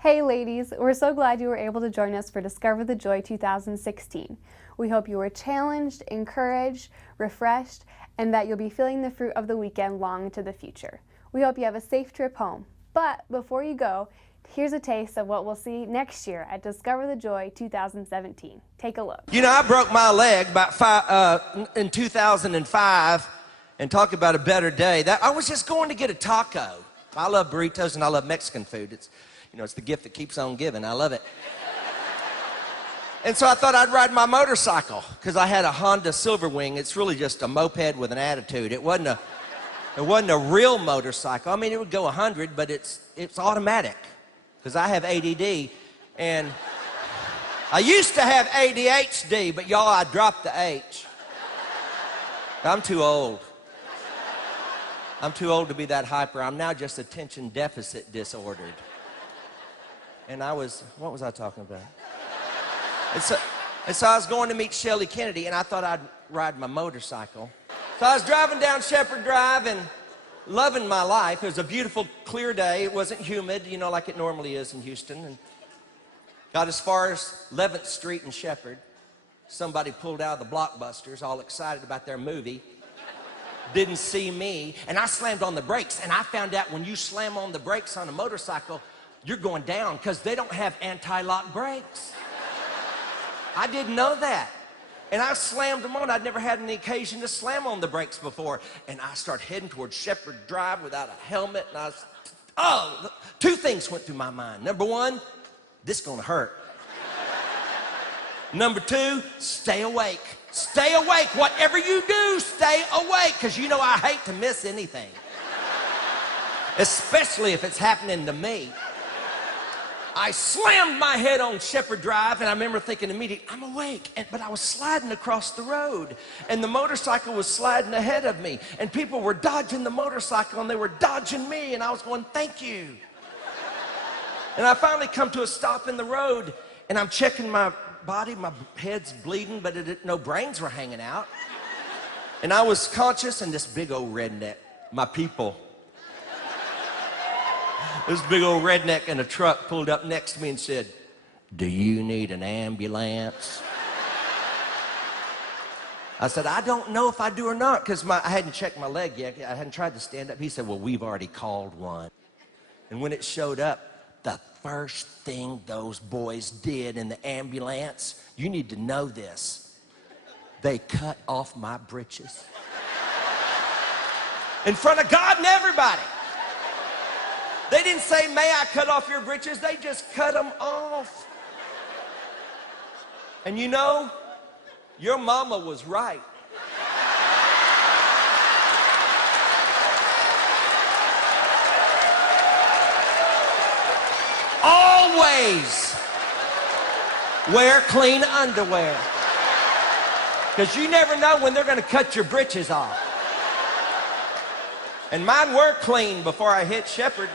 Hey ladies, we're so glad you were able to join us for Discover the Joy 2016. We hope you were challenged, encouraged, refreshed, and that you'll be feeling the fruit of the weekend long into the future. We hope you have a safe trip home. But before you go, here's a taste of what we'll see next year at Discover the Joy 2017. Take a look. You know, I broke my leg in 2005, and talk about a better day. I was just going to get a taco. I love burritos and I love Mexican food. It's the gift that keeps on giving. I love it. And so I thought I'd ride my motorcycle because I had a Honda Silverwing. It's really just a moped with an attitude. It wasn't a real motorcycle. I mean, it would go 100, but it's automatic because I have ADD. And I used to have ADHD, but y'all, I dropped the H. I'm too old. I'm too old to be that hyper. I'm now just attention deficit disordered. And what was I talking about? And so I was going to meet Shelly Kennedy, and I thought I'd ride my motorcycle. So I was driving down Shepherd Drive and loving my life. It was a beautiful, clear day. It wasn't humid, like it normally is in Houston. And got as far as 11th Street in Shepherd. Somebody pulled out of the Blockbusters, all excited about their movie. Didn't see me, and I slammed on the brakes. And I found out when you slam on the brakes on a motorcycle, you're going down because they don't have anti-lock brakes. I didn't know that. And I slammed them on. I'd never had any occasion to slam on the brakes before. And I start heading towards Shepherd Drive without a helmet. And two things went through my mind. Number one, this is gonna hurt. Number two, stay awake. Stay awake. Whatever you do, stay awake. Because I hate to miss anything. Especially if it's happening to me. I slammed my head on Shepherd Drive, and I remember thinking immediately, I'm awake. But I was sliding across the road, and the motorcycle was sliding ahead of me, and people were dodging the motorcycle, and they were dodging me, and I was going, thank you. And I finally come to a stop in the road, and I'm checking my body. My head's bleeding, but no brains were hanging out. And I was conscious, and this big old redneck, my people, this big old redneck in a truck pulled up next to me and said, do you need an ambulance? I said, I don't know if I do or not, because I hadn't checked my leg yet. I hadn't tried to stand up. He said, well, we've already called one. And when it showed up, the first thing those boys did in the ambulance, you need to know this, they cut off my britches. In front of God and everybody. They didn't say, may I cut off your britches? They just cut them off. And your mama was right. Always wear clean underwear. Because you never know when they're going to cut your britches off. And mine were clean before I hit Shepherd.